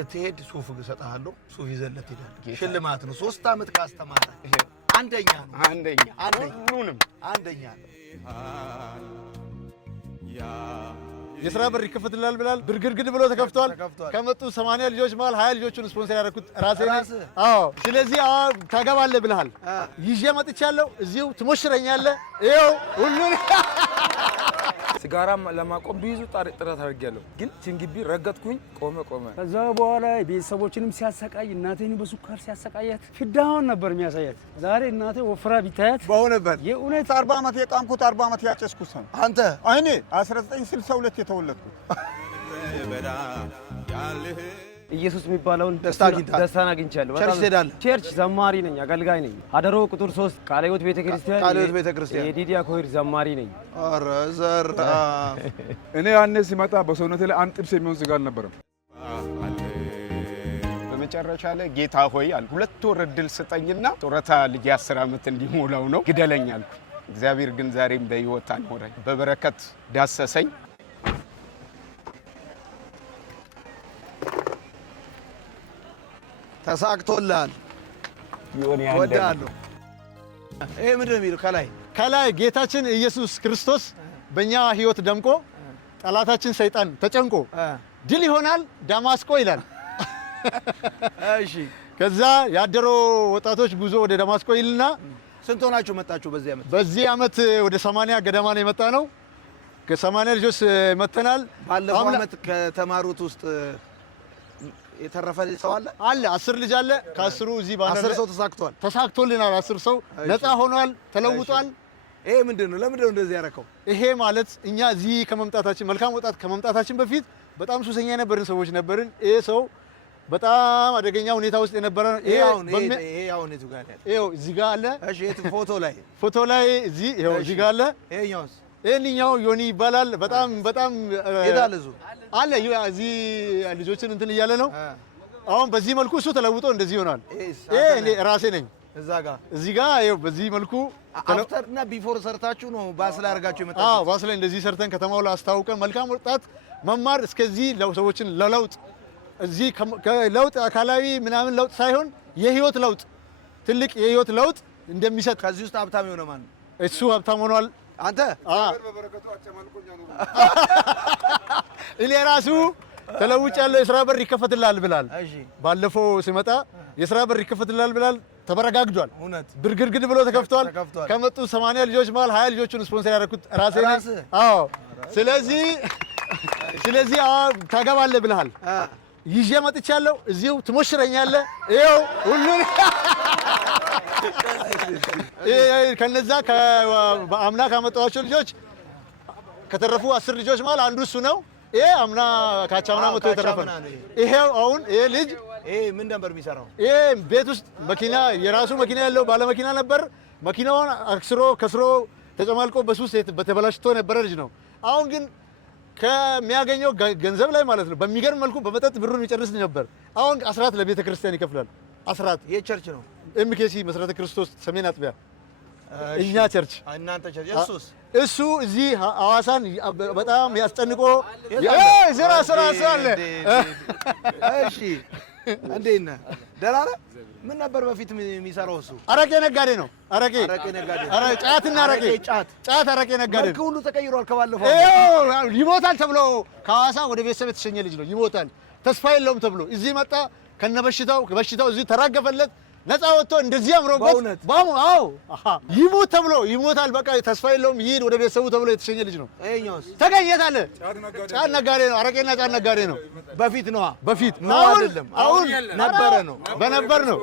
ስትሄድ ሱፍ እሰጥሃለሁ ሱፍ ይዘለት ይላል ሽልማት ነው 3 አመት ካስተማረ አንደኛ ነው ሁሉንም አንደኛ ነው የሥራ በር ይከፈትልሃል ብላል ብርግርግድ ብሎ ተከፍቷል ከመጡ 80 ልጆች ማለት 20 ልጆቹን ስፖንሰር ያደረኩት ራሴ ነኝ አዎ ስለዚህ ታገባለህ ብለሃል ይዤ መጥቻለሁ እዚሁ ትሞሽረኛለህ ይኸው ሁሉን ሲጋራ ለማቆም ብዙ ጥረት አድርጌያለሁ ግን ችንግቢ ረገጥኩኝ ቆመ ከዛ በኋላ ቤተሰቦችንም ሲያሰቃይ እናቴን በሱካር ሲያሰቃያት ፍዳውን ነበር የሚያሳያት ዛሬ እናቴ ወፍራ ቢታያት በሆነበት የእውነት 40 አመት የቃምኩት 40 አመት ያጨስኩት ነው አንተ አይኔ 1962 የተወለድኩት ኢየሱስ የሚባለውን ደስታን አግኝቻለሁ በጣም ቸርች ዘማሪ ነኝ አገልጋይ ነኝ አደሮ ቁጥር 3 ቃልዮት ቤተክርስቲያን የዲዲያ ኮይር ዘማሪ ነኝ ኧረ ዘራ እኔ ያኔ ሲመጣ በሰውነቴ ላይ አንድ ጥብስ የሚሆን ስጋ አልነበረም በመጨረሻ ላይ ጌታ ሆይ አል 2 ወር እድል ስጠኝና ጡረታ ልጅ 10 አመት እንዲሞላው ነው ግደለኝ አልኩ እግዚአብሔር ግን ዛሬም በህይወት አኖረኝ በበረከት ዳሰሰኝ ተሳክቶልሃል ይሁን ያለው ወዳለሁ ይሄ ምንድነው የሚለው ከላይ ጌታችን ኢየሱስ ክርስቶስ በእኛ ህይወት ደምቆ ጠላታችን ሰይጣን ተጨንቆ ድል ይሆናል ዳማስቆ ይላል እሺ ከዛ ያደሮ ወጣቶች ጉዞ ወደ ዳማስቆ ይልና ስንት ሆናችሁ መጣችሁ በዚህ አመት ወደ 80 ገደማ ነው የመጣ ነው ከ80 ልጆች መተናል ባለፈው አመት ከተማሩት ውስጥ የተረፈ ሰው አለ 10 ልጅ አለ ከ10ሩ እዚህ ባነረ 10 ሰው ተሳክቶልናል 10 ሰው ነፃ ሆኗል ተለውጧል ይሄ ምንድነው ለምንድነው እንደዚህ ያረከው ይሄ ማለት እኛ እዚህ ከመምጣታችን መልካም ወጣት ከመምጣታችን በፊት በጣም ሱሰኛ የነበርን ሰዎች ነበርን ይሄ ሰው በጣም አደገኛ ሁኔታ ውስጥ የነበረ ይሄ አሁን እዚህ ጋር ያለ ይሄው እዚህ ጋር አለ እሺ ፎቶ ላይ እዚህ ይሄው እዚህ ጋር አለ ይሄኛውስ ይሄኛው ዮኒ ይባላል በጣም ይዳልዙ አለ እዚህ ልጆችን እንትን እያለ ነው አሁን በዚህ መልኩ እሱ ተለውጦ እንደዚህ ይሆናል ይሄ እኔ ራሴ ነኝ እዚህ ጋር ይሄው በዚህ መልኩ አፍተር እና ቢፎር ሰርታችሁ ነው ባስ ላይ አርጋችሁ የመጣችሁ ባስ ላይ እንደዚህ ሰርተን ከተማው ላይ አስተዋውቀን መልካም ወጣት መማር እስከዚህ ሰዎችን ለለውጥ እዚህ ለውጥ አካላዊ ምናምን ለውጥ ሳይሆን የህይወት ለውጥ ትልቅ የህይወት ለውጥ እንደሚሰጥ ከዚህ ውስጥ ሀብታም የሆነ ማን እሱ ሀብታም ሆኗል አንተ በበረከቱ አጨማልቆኛ ነው እኔ ራሱ ተለውጫለሁ የሥራ በር ይከፈትልሃል ብላል እሺ ባለፈው ሲመጣ የሥራ በር ይከፈትልሃል ብላል ተበረጋግዷል እውነት ብርግርግድ ብሎ ተከፍቷል ከመጡ 80 ልጆች ማለት 20 ልጆቹን ስፖንሰር ያደረኩት ራሴ ነኝ አዎ ስለዚህ ታገባለህ ብለሃል ይዤ መጥቻለሁ እዚሁ ትሞሽረኛለህ ይኸው ሁሉን ከነዛ ከአምና ካመጣኋቸው ልጆች ከተረፉ 10 ልጆች ማለት አንዱ እሱ ነው ይሄ አምና ካቻምና መጥቶ የተረፈ ይሄው አሁን ይሄ ልጅ ምን ነበር የሚሰራው ይሄ ቤት ውስጥ መኪና የራሱ መኪና ያለው ባለ መኪና ነበር መኪናውን ከስሮ ተጨማልቆ በሱስ በተበላሽቶ የነበረ ልጅ ነው አሁን ግን ከሚያገኘው ገንዘብ ላይ ማለት ነው በሚገርም መልኩ በመጠጥ ብሩን ይጨርስ ነበር አሁን አስራት ለቤተ ክርስቲያን ይከፍላል አስራት የቸርች ነው ኤምኬሲ መሰረተ ክርስቶስ ሰሜን አጥቢያ እኛ ቸርች እናንተ ቸርች እሱ እዚህ ሐዋሳን በጣም ያስጨንቆ ስራ አለ እሺ እንዴት ነህ ደህና ነህ ምን ነበር በፊት የሚሰራው እሱ አረቄ ነጋዴ ነው አረቄ ጫትና ጫት አረቄ ነጋዴ መልኩ ሁሉ ተቀይሯል ከባለፈው ይሞታል ተብሎ ከሐዋሳ ወደ ቤተሰብ የተሸኘ ልጅ ነው ይሞታል ተስፋ የለውም ተብሎ እዚህ መጣ ከነበሽታው እዚህ ተራገፈለት ነፃ ወጥቶ እንደዚህ አምሮበት አዎ ይሞት ተብሎ ይሞታል በቃ ተስፋ የለውም ይሄድ ወደ ቤተሰቡ ተብሎ የተሸኘ ልጅ ነው እኛውስ ተገኘታለ ጫት ነጋዴ ነው አረቄና ጫት ነጋዴ ነው በፊት ነው አይደለም አሁን ነበረ ነው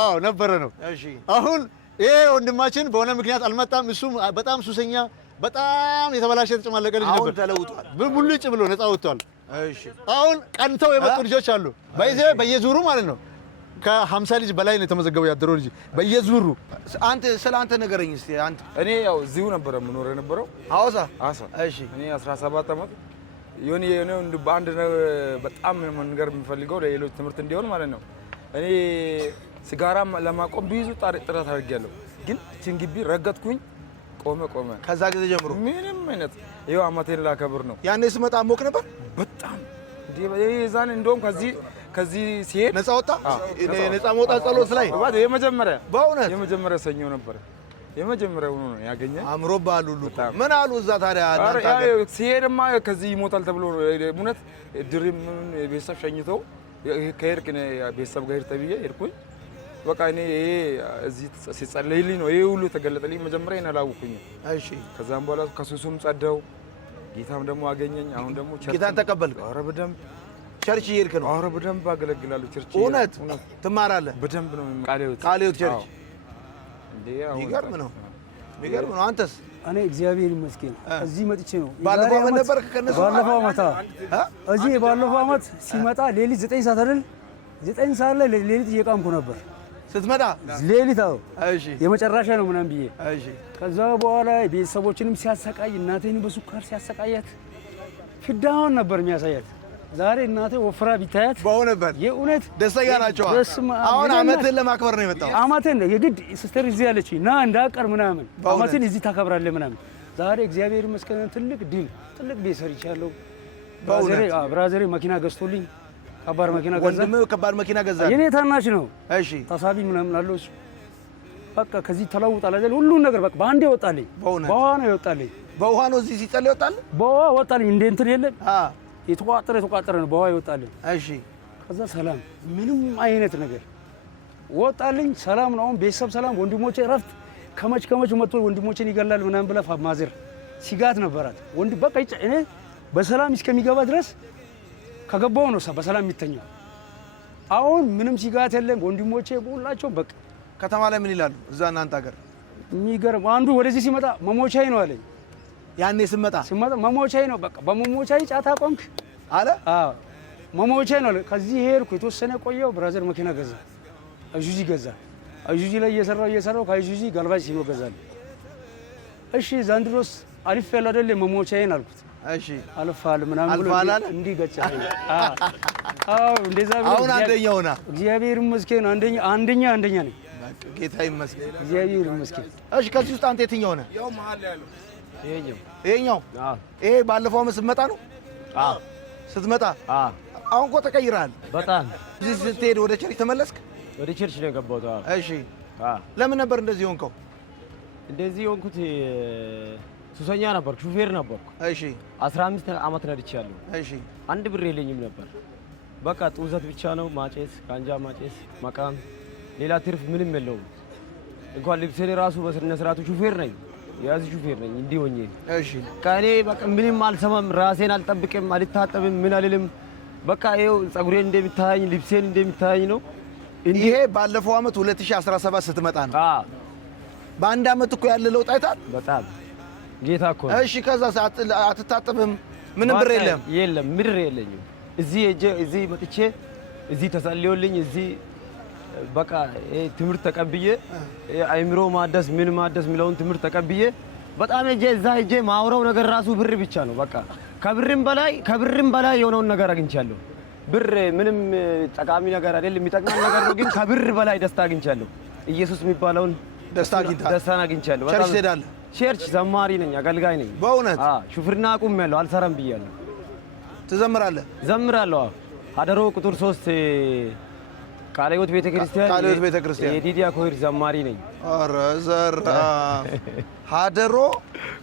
አዎ ነበረ ነው እሺ አሁን ይሄ ወንድማችን በሆነ ምክንያት አልመጣም እሱ በጣም ሱሰኛ በጣም የተበላሸ የተጨማለቀ ልጅ ነበር አሁን ተለውጧል ሙልጭ ብሎ ነፃ ወጥቷል እሺ አሁን ቀንተው የመጡ ልጆች አሉ በየዙሩ ማለት ነው ከ50 ልጅ በላይ ነው የተመዘገበው ያደረው ልጅ በየዙሩ አንተ ስላንተ ነገረኝ እስቲ አንተ እኔ ያው እዚሁ ነበር የምኖር የነበረው ሐዋሳ እሺ እኔ 17 አመት ዮኒ በአንድ በጣም መንገር የሚፈልገው ለሌሎች ትምህርት እንዲሆን ማለት ነው እኔ ሲጋራ ለማቆም ብዙ ጥረት አድርጌያለሁ ግን ችንግቢ ረገጥኩኝ ቆመ ከዛ ጊዜ ጀምሮ ምንም አይነት ይሄው አመቴን ላከብር ነው ያኔ ስመጣ ሞቅ ነበር በጣም የዛን እንደውም ከዚህ ሲሄድ ነፃ ወጣ። ነፃ መውጣት ጸሎት ላይ በእውነት የመጀመሪያ ሰኞ ነበር። የመጀመሪያው ነው ያገኘ አምሮብሃል ሁሉ። ምን አሉ እዛ ታዲያ? ሲሄድማ ከዚህ ይሞታል ተብሎ እውነት ድሪም ቤተሰብ ሸኝተው ከሄድክ ቤተሰብ ጋር ሄድ ተብዬ ሄድኩኝ። በቃ እኔ እዚህ ሲጸለይልኝ ነው ይሄ ሁሉ የተገለጠልኝ። መጀመሪያ እኔ አላወኩኝም። እሺ። ከዛም በኋላ ከሱሱም ጸዳው፣ ጌታም ደግሞ አገኘኝ። አሁን ደግሞ ጌታን ተቀበልክ? ኧረ በደንብ ቸርች እየሄድክ ነው? ኧረ በደንብ አገለግላለሁ። ቸርች እውነት ትማራለህ? በደንብ ነው። ቃለ ሕይወት ቸርች የሚገርም ነው። የሚገርም ነው። አንተስ? እኔ እግዚአብሔር ይመስገን እዚህ መጥቼ ነው። ባለፈው ዓመት ነበርክ ከነሱ? ባለፈው ዓመት እዚህ ባለፈው ዓመት ሲመጣ ሌሊት 9 ሰዓት አይደል? 9 ሰዓት ላይ ሌሊት እየቃምኩ ነበር ስትመጣ ሌሊት። አዎ እሺ። የመጨረሻ ነው ምናምን ብዬ እሺ። ከዛ በኋላ ቤተሰቦችንም ሲያሰቃይ እናቴን በሱካር ሲያሰቃያት ፍዳውን ነበር የሚያሳያት። ዛሬ እናቴ ወፍራ ቢታያት በእውነት የእውነት ደስተኛ ናቸው። አሁን አመትን ለማክበር ነው የመጣው። አመትን የግድ ሲስተር እዚህ ያለች ና እንዳቀር ምናምን አመትን እዚህ ታከብራለህ ምናምን። ዛሬ እግዚአብሔር ይመስገን ትልቅ ድል ትልቅ ቤት ሰርቻለሁ። ብራዘሬ መኪና ገዝቶልኝ ከባድ መኪና ገዛ። ወንድምህ ከባድ መኪና ገዛ? የኔ ታናሽ ነው። እሺ። ተሳቢ ምናምን አለው እሱ። በቃ ከዚህ ተለውጣል አይደል? ሁሉን ነገር በቃ በአንዴ ወጣልኝ። በውሃ ነው ይወጣልኝ። በውሃ ነው እዚህ ሲጸልይ ይወጣል? በውሃ ወጣልኝ። እንደ እንትን የለም የተቋጠረ ነው በውሃ ይወጣልኝ። እሺ። ከዛ ሰላም ምንም አይነት ነገር ወጣልኝ። ሰላም ነው። አሁን ቤተሰብ ሰላም፣ ወንድሞቼ እረፍት። ከመች መጥቶ ወንድሞቼን ይገላል ምናምን ብላ ማዘር ሲጋት ነበራት። በቃ እኔ በሰላም እስከሚገባ ድረስ ከገባው ነው በሰላም የሚተኛው። አሁን ምንም ሲጋት የለም። ወንድሞቼ ሁላቸውም በቃ ከተማ ላይ ምን ይላሉ? እዛ እናንተ ሀገር የሚገርም አንዱ ወደዚህ ሲመጣ መሞቻዬ ነው አለኝ። ያኔ ስመጣ መሞቻዬ ነው በቃ በመሞቻዬ ጫታ ቆምክ አለ። አዎ መሞቻዬ ነው። ከዚህ ሄድኩ የተወሰነ ቆየው። ብራዘር መኪና ገዛ፣ አይሱዚ ገዛ። አይሱዚ ላይ እየሰራው ከአይሱዚ ጋልባጅ ሲኖ ገዛል። እሺ ዘንድሮስ አሪፍ ያለ አይደል መሞቻዬን አልኩት። እሺ አልፋል ምናምን ብሎ እንዲህ ገጨኝ። አዎ እንደዛ ብሎ አሁን አንደኛ ሆና እግዚአብሔር ይመስገን አንደኛ ነኝ። ጌታ ይመስገን፣ እግዚአብሔር ይመስገን። እሺ ከዚህ ውስጥ አንተ የትኛው ነህ? ያው መሀል ያለው ይሄኛው። ይሄ ባለፈው ዓመት ስትመጣ ነው? አዎ ስትመጣ። አሁን እኮ ተቀይረሃል በጣም። እዚህ ስትሄድ ወደ ቸርች ተመለስክ? ወደ ቸርች ነው የገባሁት። እሺ። ለምን ነበር እንደዚህ ሆንከው? እንደዚህ ሆንኩት ሱሰኛ ነበርኩ፣ ሹፌር ነበርኩ። እሺ። 15 ዓመት ነድቻለሁ። እሺ። አንድ ብር የለኝም ነበር። በቃ ጡዘት ብቻ ነው፣ ማጨስ፣ ጋንጃ ማጨስ፣ መቃም፣ ሌላ ትርፍ ምንም የለውም። እንኳን ልብሴን ራሱ በስነ ስርዓቱ ሹፌር ነኝ፣ የያዝ ሹፌር ነኝ። እንዲህ ሆኜ እሺ። ከእኔ በቃ ምንም አልሰማም፣ ራሴን አልጠብቅም፣ አልታጠብም፣ ምን አልልም። በቃ ይኸው ጸጉሬን እንደሚታየኝ ልብሴን እንደሚታየኝ ነው። ይሄ ባለፈው ዓመት 2017 ስትመጣ ነው። በአንድ ዓመት እኮ ያለ ለውጥ አይታል። በጣም ጌታ እኮ። እሺ። ከዛ አትታጠብም? ምንም ብር የለም? የለም፣ ምድር የለኝም። እዚህ መጥቼ እዚህ ተጸልዮልኝ እዚህ በቃ ትምህርት ተቀብዬ አይምሮ ማደስ ምን ማደስ የሚለውን ትምህርት ተቀብዬ በጣም እዛ ሄጄ ማውራው ነገር ራሱ ብር ብቻ ነው። በቃ ከብርም በላይ የሆነውን ነገር አግኝቻለሁ። ብር ምንም ጠቃሚ ነገር አይደለም፣ የሚጠቅመን ነገር ነው። ግን ከብር በላይ ደስታ አግኝቻለሁ። ኢየሱስ የሚባለውን ደስታን አግኝቻለሁ። ቸርች ትሄዳለህ? ቸርች ዘማሪ ነኝ፣ አገልጋይ ነኝ። በእውነት? ሹፍርና አቁሜያለሁ፣ አልሰራም ብያለሁ። ትዘምራለህ? ዘምራለሁ። ሀደሮ ቁጥር 3 ቃለ ሕይወት ቤተክርስቲያን የዲዲያ ኮይር ዘማሪ ነኝ። ኧረ ዘራ ሀደሮ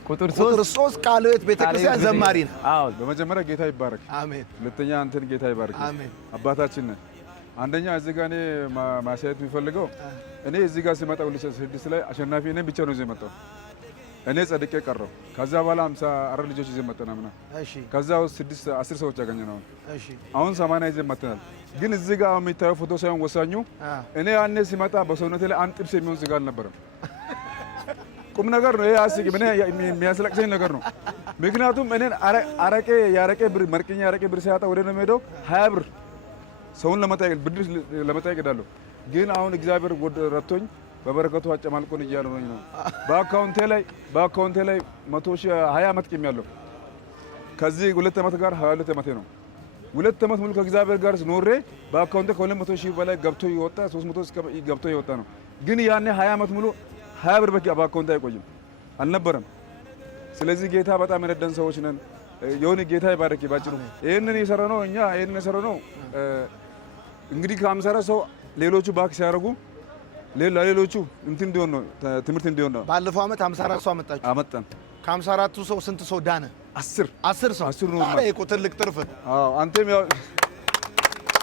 ቁጥር 3 ቃለ ሕይወት ቤተክርስቲያን ዘማሪ ነህ? አዎ። በመጀመሪያ ጌታ ይባረክ። አሜን። ሁለተኛ አንተን ጌታ ይባረክ። አሜን። አባታችን ነህ። አንደኛ እዚህ ጋር እኔ ማሳየት የሚፈልገው እኔ እዚህ ጋር ሲመጣ 2006 ላይ አሸናፊ እኔ ብቻ ነው እዚህ መጣሁ። እኔ ጸድቄ ቀረው። ከዛ በኋላ 54 ልጆች ይዘን መጣን አምና። እሺ። ከዛ 10 ሰዎች ያገኘን አሁን። እሺ። አሁን 80 ይዘን መጥተናል። ግን እዚህ ጋር የሚታየው ፎቶ ሳይሆን ወሳኙ እኔ ያኔ ሲመጣ በሰውነቴ ላይ አንድ ጥብስ የሚሆን ስጋ አልነበረም። ቁም ነገር ነው ይሄ። አስቂኝ እኔ የሚያስለቅሰኝ ነገር ነው። ምክንያቱም እኔን ያረቄ ብር መርቅኛ ያረቄ ብር ሲያጣ ወደ ነው የምሄደው 20 ብር ሰውን ለመጠየቅ ብድር ለመጠየቅ ሄዳለሁ። ግን አሁን እግዚአብሔር ረድቶኝ በበረከቱ አጨማልቆን እያለኝ ነው። በአካውንቴ ላይ 120 ዓመት ቂሜያለሁ። ከዚህ 2 ዓመት ጋር 22 ዓመቴ ነው። 2 ዓመት ሙሉ ከእግዚአብሔር ጋር ኖሬ በአካውንቴ ከ200 ሺህ በላይ ገብቶ ይወጣ 300 ገብቶ ይወጣ ነው። ግን ያኔ 20 ዓመት ሙሉ 20 ብር በአካውንቴ አይቆይም አልነበረም። ስለዚህ ጌታ በጣም የረዳን ሰዎች ነን። የሆነ ጌታ ይባረክ። ባጭሩ ይሄንን የሰራነው እኛ ይሄንን የሰራነው እንግዲህ ከ54 ሰው ሌሎቹ ባክ ሲያደርጉ ለሌሎቹ እንትን እንዲሆን ነው ትምህርት እንዲሆን ነው። ባለፈው ዓመት 54 ሰው አመጣችሁ። አመጣን። ከ54ቱ ሰው ስንት ሰው ዳነ? 10 ሰው። 10 ነው ማለት እኮ ትልቅ ትርፍ ነው። አዎ አንተም ያው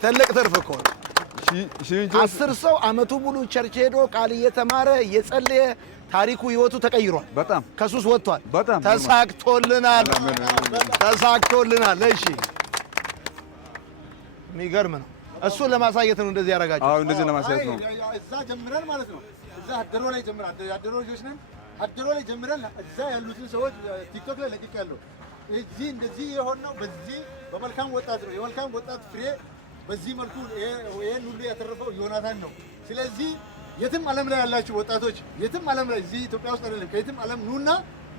ትልቅ ትርፍ እኮ 10 ሰው አመቱ ሙሉ ቸርች ሄዶ ቃል እየተማረ እየጸለየ ታሪኩ ህይወቱ ተቀይሯል። በጣም ከሱስ ወጥቷል። በጣም ተሳክቶልናል። ተሳክቶልናል። እሺ የሚገርም ነው። እሱ ለማሳየት ነው እንደዚህ ያደርጋችሁ። አዎ እንደዚህ ለማሳየት ነው። እዛ ጀምረን ማለት ነው። እዛ አደሮ ላይ ጀምረን አደሮ ልጆች ነን። አደሮ ላይ ጀምረን እዛ ያሉትን ሰዎች ቲክቶክ ላይ ለቅቄያለሁ። እዚህ እንደዚህ የሆነው በዚህ በመልካም ወጣት ነው። የመልካም ወጣት ፍሬ በዚህ መልኩ ይሄን ሁሉ ያተረፈው ዮናታን ነው። ስለዚህ የትም ዓለም ላይ ያላችሁ ወጣቶች የትም ዓለም ላይ እዚህ ኢትዮጵያ ውስጥ አይደለም ከየትም ዓለም ኑና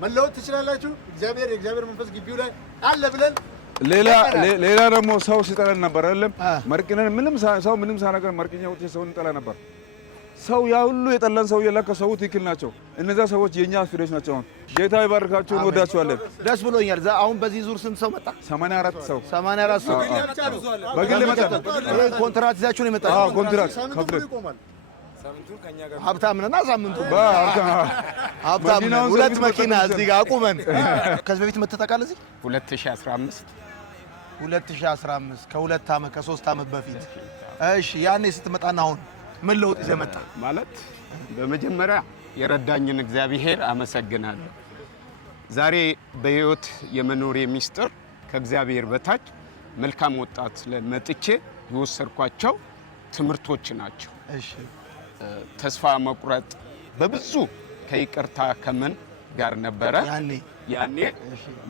መለወጥ ትችላላችሁ። የእግዚአብሔር መንፈስ ግቢው ላይ አለ ብለን ሌላ ደግሞ ሰው ሲጠላን ነበር አይደለም። መርቅነን ምንም ሳናገር መርቅኛ ወጥቼ ሰውን እንጠላ ነበር። ሰው ያ ሁሉ የጠላን ሰው የለካ ሰው ትክክል ናቸው። እነዛ ሰዎች የኛ ፍሬዎች ናቸው። አሁን ጌታ ይባርካችሁ፣ እንወዳችኋለን። ደስ ብሎኛል። አሁን በዚህ ዙር ስንት ሰው መጣ? 84 ሰው። በግል መጣ። ኮንትራት ይዛችሁ ነው የመጣው? አዎ ኮንትራት ከፍለን ሀብታም ነና ሳምንቱ ሀብታም ነን። ሁለት መኪና እዚህ ጋር አቁመን ከዚህ በፊት መተጠቃለ እዚህ 2015 ከሁለት ዓመት ከ3 ዓመት በፊት። እሺ ያኔ ስትመጣና አሁን ምን ለውጥ ይዘህ መጣ? ማለት በመጀመሪያ የረዳኝን እግዚአብሔር አመሰግናለሁ። ዛሬ በህይወት የመኖር ሚስጥር ከእግዚአብሔር በታች መልካም ወጣት ለመጥቼ የወሰድኳቸው ትምህርቶች ናቸው። እሺ ተስፋ መቁረጥ በብዙ ከይቅርታ ከምን ጋር ነበረ ያኔ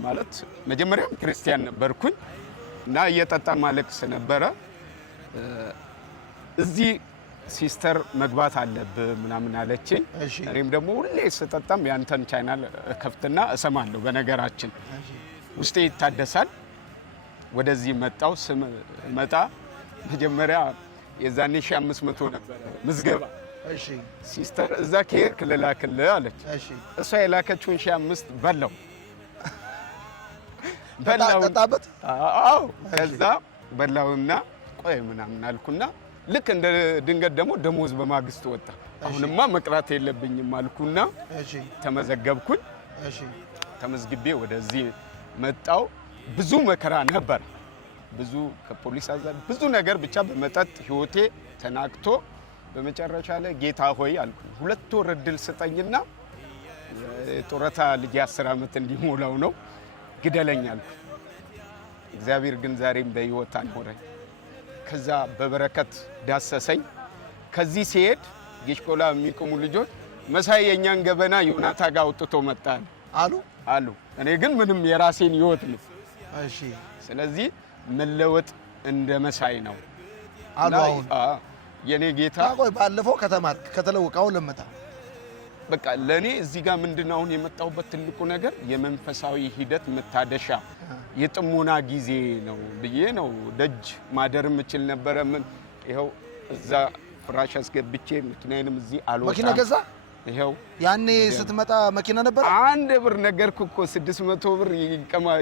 ማለት መጀመሪያም ክርስቲያን ነበርኩኝ እና እየጠጣ ማለቅስ ነበረ። እዚህ ሲስተር መግባት አለብህ ምናምን አለችኝ። እኔም ደግሞ ሁሌ ስጠጣም ያንተን ቻናል ከፍትና እሰማለሁ። በነገራችን ውስጤ ይታደሳል። ወደዚህ መጣው መጣ መጀመሪያ የዛኔ 1500 ነበር ምዝገባ። እሺ ሲስተር እዛ ከሄድክ ልላክልህ አለች። እሷ የላከችውን 1500 በላው ጠጣበት። አዎ ከዛ በላውና ቆይ ምናምን አልኩና ልክ እንደ ድንገት ደግሞ ደሞዝ በማግስት ወጣ። አሁንማ መቅራት የለብኝም አልኩና ተመዘገብኩኝ። ተመዝግቤ ወደዚህ መጣው። ብዙ መከራ ነበር። ብዙ ከፖሊስ አዛዥ ብዙ ነገር ብቻ በመጠጥ ህይወቴ ተናክቶ በመጨረሻ ላይ ጌታ ሆይ አልኩ 2 ወር እድል ስጠኝና ጦረታ ልጅ 10 ዓመት እንዲሞላው ነው ግደለኝ አልኩ። እግዚአብሔር ግን ዛሬም በህይወት አኖረኝ። ከዛ በበረከት ዳሰሰኝ። ከዚህ ሲሄድ ጊሽኮላ የሚቆሙ ልጆች መሳይ የኛን ገበና ዮናታ ጋር አውጥቶ መጣል አሉ። እኔ ግን ምንም የራሴን ህይወት ነው። እሺ ስለዚህ መለወጥ እንደ መሳይ ነው አሉ። አሁን የኔ ጌታ ቆይ ባለፈው ከተማርክ ከተለወቀው ለመጣ በቃ ለኔ እዚህ ጋር ምንድነው አሁን የመጣሁበት ትልቁ ነገር የመንፈሳዊ ሂደት መታደሻ የጥሞና ጊዜ ነው ብዬ ነው። ደጅ ማደርም እችል ነበረ። ምን ይሄው እዛ ፍራሽ አስገብቼ መኪናዬንም እዚህ አልወጣም። መኪና ገዛ? ይሄው ያኔ ስትመጣ መኪና ነበር። 1 ብር ነገርኩ እኮ 600 ብር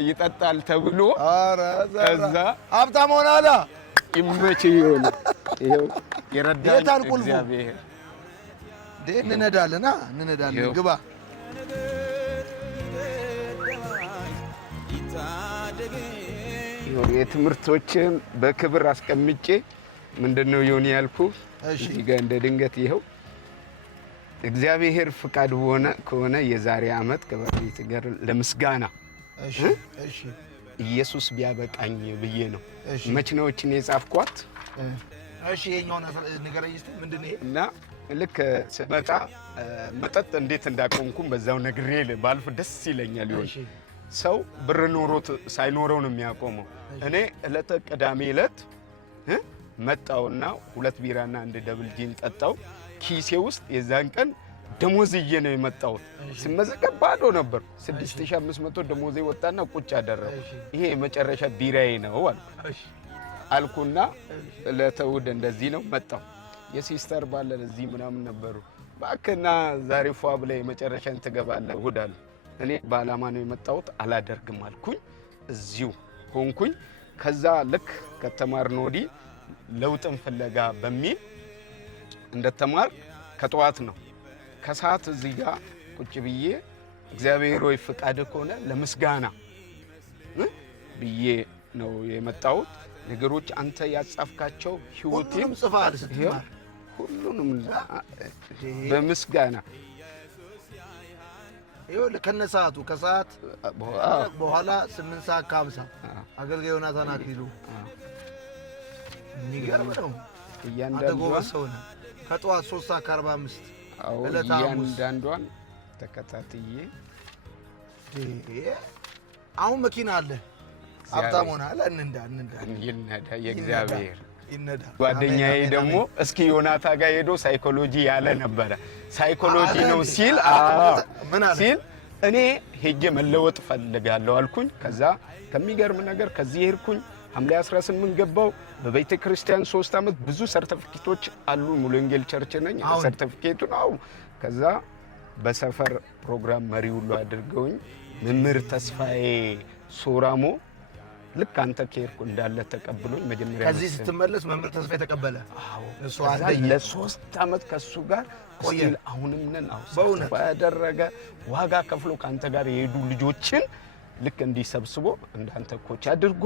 ይጠጣል ተብሎ ከዛ ሀብታም ሆናላ ይመች ይሆነ ይሄው የረዳኝ እግዚአብሔር እንነዳለን ግባ። የትምህርቶችን በክብር አስቀምጬ ምንድነው ይሆን ያልኩ እዚህ ጋር እንደ ድንገት ይሄው እግዚአብሔር ፍቃድ ከሆነ የዛሬ ዓመት ከበፊት ጋር ለምስጋና ኢየሱስ ቢያበቃኝ ብዬ ነው መኪናዎችን የጻፍኳት። እሺ የኛውን ንገረኝ እስቲ ምንድነው ይሄ? እና ልክ ስመጣ መጠጥ እንዴት እንዳቆምኩም በዛው ነግሬ ባልፍ ደስ ይለኛል። ይሆን ሰው ብር ኖሮት ሳይኖረው ነው የሚያቆመው። እኔ ዕለተ ቅዳሜ ዕለት መጣውና 2 ቢራና 1 ደብል ጂን ጠጣው። ኪሴ ውስጥ የዛን ቀን ደሞዝዬ ነው የመጣሁት። ስመዘገብ ባዶ ነበር። 6500 ደሞዜ ወጣና ቁጭ አደረኩ። ይሄ የመጨረሻ ቢራዬ ነው አልኩና ለተውድ እንደዚህ ነው መጣው። የሲስተር ባለ እዚህ ምናምን ነበሩ። ባከና ዛሬ ፏ ብለ የመጨረሻን ትገባለህ እሁዳል። እኔ ባላማ ነው የመጣሁት አላደርግም አልኩኝ። እዚሁ ሆንኩኝ። ከዛ ልክ ከተማርን ወዲህ ለውጥን ፍለጋ በሚል እንደተማር ከጠዋት ነው። ከሰዓት እዚህ ጋር ቁጭ ብዬ እግዚአብሔር ሆይ ፍቃድ ከሆነ ለምስጋና ብዬ ነው የመጣሁት። ነገሮች አንተ ያጻፍካቸው ህይወቴን ጽፋል ስትማር ሁሉንም በምስጋና ይኸውልህ ከነሰዓቱ ከሰዓት በኋላ 8 ሰዓት ከ50 አገልጋይ ዮናታን አክሊሉ የሚገርም ነው። እያንዳንዷን ከጠዋት 3 ሰዓት ከ45 እያንዳንዷን ተከታትዬ አሁን መኪና አለ ሀብታም ሆነሃል። ይነዳ የእግዚአብሔር ይነዳ። ጓደኛዬ ደግሞ እስኪ ዮናታ ጋር ሄዶ ሳይኮሎጂ ያለ ነበረ። ሳይኮሎጂ ነው ሲል እኔ ሄጄ መለወጥ ፈልጋለሁ አልኩኝ። ከዛ ከሚገርም ነገር ከዚህ ሄድኩኝ። ሐምሌ 18 ገባው። በቤተ ክርስቲያን 3 ዓመት ብዙ ሰርቲፊኬቶች አሉ። ሙሉ ወንጌል ቸርች ነኝ። ሰርቲፊኬቱ ነው። ከዛ በሰፈር ፕሮግራም መሪ ሁሉ አድርገውኝ መምህር ተስፋዬ ሶራሞ ልክ አንተ ከሄድኩ እንዳለ ተቀብሎኝ መጀመሪያ ከዚህ ስትመለስ መምህር ተስፋዬ ተቀበለ። እሱ አንደኛ ለ3 ዓመት ከሱ ጋር ቆየን። አሁንም ነን። በእውነት ያደረገ ዋጋ ከፍሎ ካንተ ጋር የሄዱ ልጆችን ልክ እንዲሰብስቦ እንዳንተ ኮች አድርጎ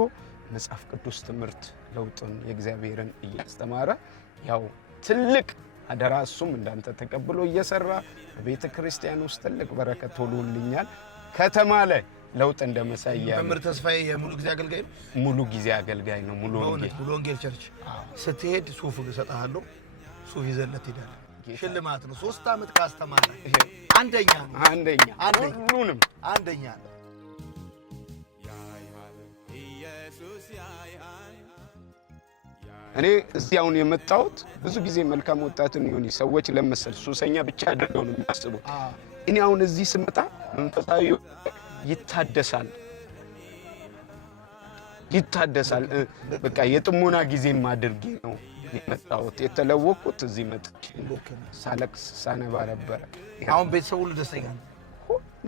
መጽሐፍ ቅዱስ ትምህርት ለውጥን የእግዚአብሔርን እያስተማረ ያው ትልቅ አደራ እሱም እንዳንተ ተቀብሎ እየሰራ በቤተ ክርስቲያን ውስጥ ትልቅ በረከት ሆኖልኛል። ከተማ ላይ ለውጥ እንደመሳያ መምህር ተስፋዬ የሙሉ ጊዜ አገልጋይ ነው። ሙሉ ጊዜ አገልጋይ ነው። ሙሉ ወንጌል ቸርች ስትሄድ ሱፍ እሰጥሃለሁ። ሱፍ ይዘለት ሄዳል። ሽልማት ነው። 3 ዓመት ካስተማረ አንደኛ ነው። ሁሉንም አንደኛ ነው። እኔ እዚህ አሁን የመጣሁት ብዙ ጊዜ መልካም ወጣትን ይሁን ሰዎች ለመሰል ሱሰኛ ብቻ አድርገው ነው የሚያስቡት። እኔ አሁን እዚህ ስመጣ መንፈሳዊ ይታደሳል። በቃ የጥሞና ጊዜም አድርጌ ነው የመጣሁት። የተለወቅኩት እዚህ መጥቼ ሳለቅስ ሳነባ ነበረ። አሁን ቤተሰቡ ሁሉ ደስተኛ ነው።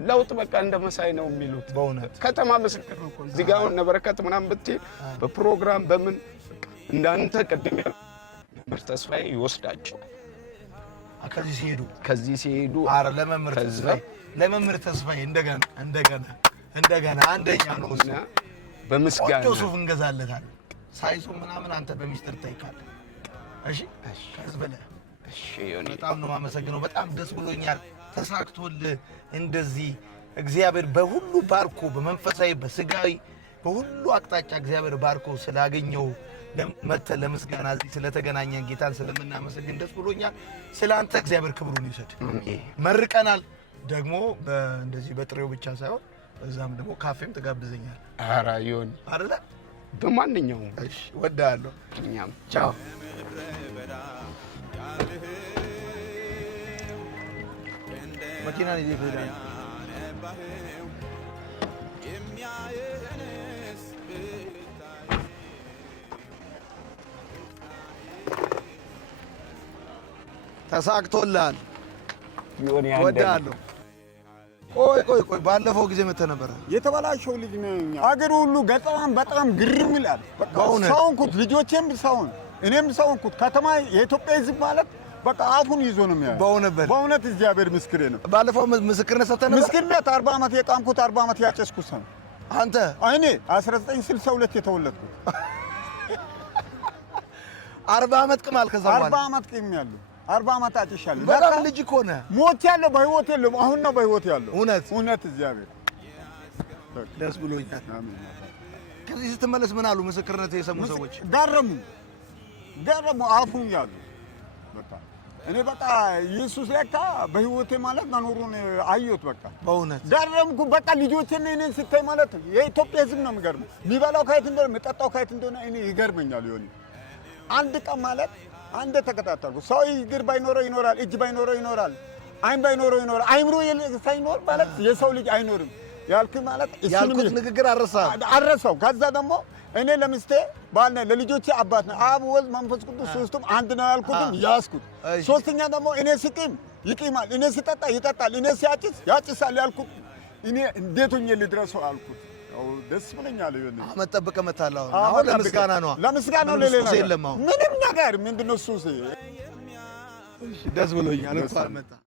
ለውጥ በቃ እንደመሳይ ነው የሚሉት። በእውነት ከተማ ምስክር ነው። እዚህ ጋር አሁን ነበረከት ምናምን ብትይ በፕሮግራም በምን እንዳንተ ቀደም መምህር ተስፋዬ ይወስዳቸው ከዚህ ሲሄዱ አረ ለመምህር ተስፋዬ እንደገና አንደኛ ነው። በምስጋና ሱፍ እንገዛለታለን። ሳይዙ ምናምን አንተ በሚስጥር ጠይቃለህ። እሺ ከዝበለ በጣም ነው የማመሰግነው። በጣም ደስ ብሎኛል። ተሳክቶልህ እንደዚህ እግዚአብሔር በሁሉ ባርኮ በመንፈሳዊ በስጋዊ በሁሉ አቅጣጫ እግዚአብሔር ባርኮ ስላገኘው መተህ ለምስጋና እዚህ ስለተገናኘን ጌታን ስለምናመሰግን ደስ ብሎኛል። ስላንተ እግዚአብሔር ክብሩን ይውሰድ። መርቀናል ደግሞ እንደዚህ በጥሬው ብቻ ሳይሆን እዛም ደግሞ ካፌም ተጋብዘኛል። ኧረ ይሁን አይደለ? በማንኛውም እሺ፣ ወዳለሁ። እኛም ቻው። መኪና ይዘህ ሄዳለህ። ተሳክቶልሃል። ወዳለሁ። ቆይ ባለፈው ጊዜ መተህ ነበረ። የተበላሸው ልጅ ነኝ። አገሩ ሁሉ በጣም ግርም ይላል። ሰውንኩት፣ ልጆቼም ሰውን፣ እኔም ሰውንኩት። ከተማ የኢትዮጵያ ሕዝብ ማለት በቃ አፉን ይዞ ነው የሚያየው። በእውነት እግዚአብሔር ምስክሬ ነው። ባለፈው ምስክርነት ሰተህ ነበር። ምስክርነት 40 ዓመት የቃምኩት 40 ዓመት ያጨስኩት ሰው አንተ። እኔ 1962 የተወለድኩት 40 ዓመት ቅማል። ከዛ በኋላ 40 ዓመት ቅሜያለሁ። 40 ዓመት አጭሻለሁ። በጣም ልጅ እኮ ነህ። ሞት ያለው በህይወት የለም። አሁን ነው በህይወት ያለው። እውነት እግዚአብሔር ደስ ብሎኛል። ከዚህ ስትመለስ ምን አሉ ምስክርነት የሰሙ ሰዎች? ገረሙ አፉን ያሉ በቃ እኔ በቃ ኢየሱስ ለካ በህይወቴ ማለት መኖሩን አየሁት። በቃ በእውነት ገረምኩ። በቃ ልጆቼን እኔን ስታይ ማለት የኢትዮጵያ ህዝብ ነው የሚገርመው። የሚበላው ከየት እንደሆነ የሚጠጣው ከየት እንደሆነ እኔ ይገርመኛል። ይሆን አንድ ቀን ማለት አንድ ተከታተልኩ። ሰው እግር ባይኖረው ይኖራል፣ እጅ ባይኖረው ይኖራል፣ አይን ባይኖረው ይኖራል። አይምሮ ሳይኖር ማለት የሰው ልጅ አይኖርም ያልኩ ማለት ያልኩት ንግግር አረሳው። ከዛ ደግሞ እኔ ለምስቴ ባልነ ለልጆቼ አባት ነው። አብ ወልድ መንፈስ ቅዱስ ሶስቱም አንድ ነው ያልኩትም ያስኩት። ሶስተኛ ደግሞ እኔ ስቅም ይቅማል፣ እኔ ስጠጣ ይጠጣል፣ እኔ ሲያጭስ ያጭሳል ያልኩት እኔ እንዴት ሆኜ ልድረሰው አልኩት። ደስ ብለኛል። ይሁን አመት ጠብቀህ መታለህ። አሁን ለምስጋና ነው። ለምስጋና ነው። ሌላ የለም። አሁን ምንም ነገር ምንድነው እሱ? ደስ ብሎኛል እንኳን መጣ